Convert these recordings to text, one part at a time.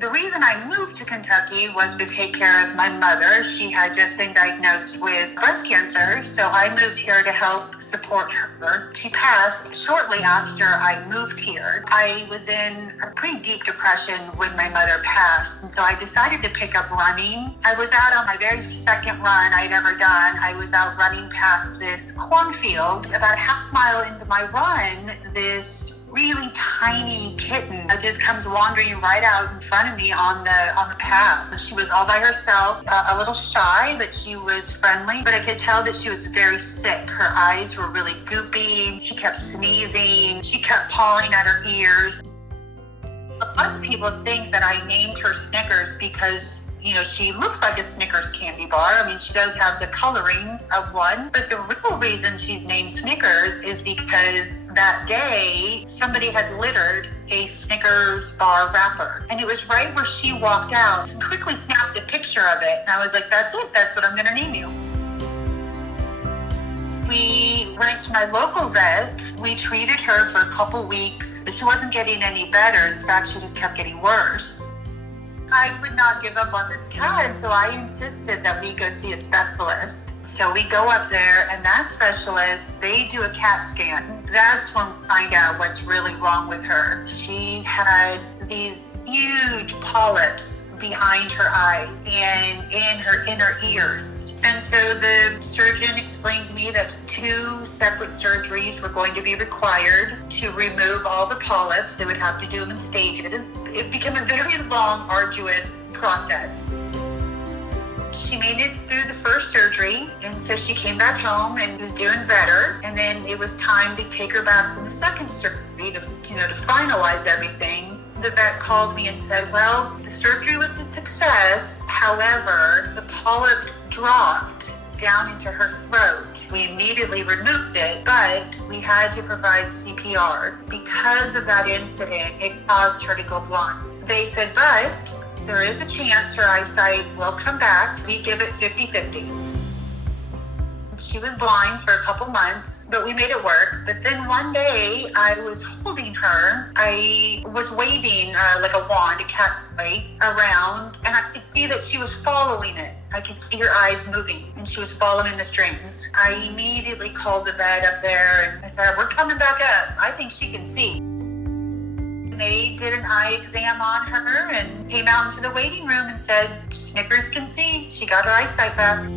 The reason I moved to Kentucky was to take care of my mother. She had just been diagnosed with breast cancer, so I moved here to help support her. She passed shortly after I moved here. I was in a pretty deep depression when my mother passed, and so I decided to pick up running. I was out on my very second run I'd ever done. I was out running past this cornfield. About a half mile into my run, this really tiny kitten just comes wandering right out in front of me on the path. She was all by herself, a little shy, but she was friendly. But I could tell that she was very sick. Her eyes were really goopy. She kept sneezing. She kept pawing at her ears. A lot of people think that I named her Snickers because, you know, she looks like a Snickers candy bar. I mean, she does have the colorings of one, but the real reason she's named Snickers is because that day somebody had littered a Snickers bar wrapper, and it was right where she walked out and quickly snapped a picture of it. And I was like, that's it, that's what I'm gonna name you. We went to my local vet. We treated her for a couple weeks, but she wasn't getting any better. In fact, she just kept getting worse. I would not give up on this cat, so I insisted that we go see a specialist. So we go up there, and that specialist, they do a CAT scan. That's when we find out what's really wrong with her. She had these huge polyps behind her eyes and in her inner ears. And so the surgeon explained to me that 2 separate surgeries were going to be required to remove all the polyps. They would have to do them in stages. It became a very long, arduous process. She made it through the first surgery, and so she came back home and was doing better. And then it was time to take her back from the second surgery to finalize everything. The vet called me and said, well, the surgery was a success. However, the polyp dropped down into her throat. We immediately removed it, but we had to provide CPR. Because of that incident, it caused her to go blind. They said, but there is a chance her eyesight will come back. We give it 50-50. She was blind for a couple months, but we made it work. But then one day I was holding her. I was waving like a wand, a cat toy, around, and I could see that she was following it. I could see her eyes moving, and she was following the strings. I immediately called the vet up there, and I said, we're coming back up. I think she can see. They did an eye exam on her and came out into the waiting room and said, Snickers can see. She got her eyesight back.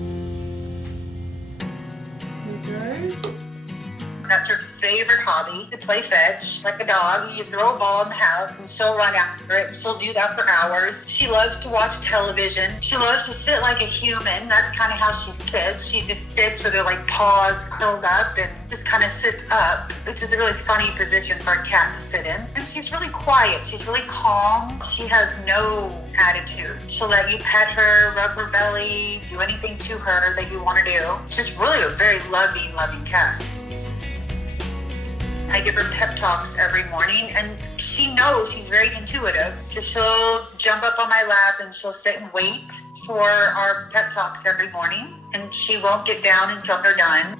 That's her favorite hobby, to play fetch, like a dog. You throw a ball in the house and she'll run after it. She'll do that for hours. She loves to watch television. She loves to sit like a human. That's kind of how she sits. She just sits with her like paws curled up and just kind of sits up, which is a really funny position for a cat to sit in. And she's really quiet. She's really calm. She has no attitude. She'll let you pet her, rub her belly, do anything to her that you want to do. She's really a very loving cat. I give her pep talks every morning, and she knows, she's very intuitive. So she'll jump up on my lap and she'll sit and wait for our pep talks every morning, and she won't get down until they're done.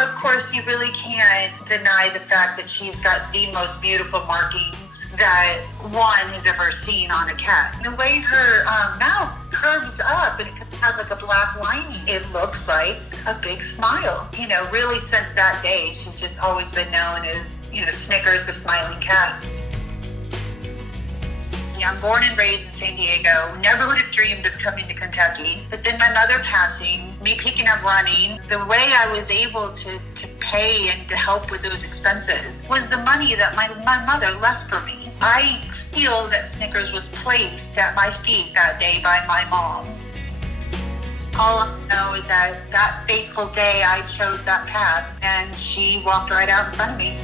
Of course, you really can't deny the fact that she's got the most beautiful markings that one has ever seen on a cat. The way her mouth curves up and it has like a black lining, it looks like a big smile. You know, really since that day, she's just always been known as, Snickers, the smiling cat. Yeah, I'm born and raised in San Diego. Never would have dreamed of coming to Kentucky. But then my mother passing, me picking up running, the way I was able to pay and to help with those expenses was the money that my mother left for me. I feel that Snickers was placed at my feet that day by my mom. All I know is that fateful day I chose that path, and she walked right out in front of me.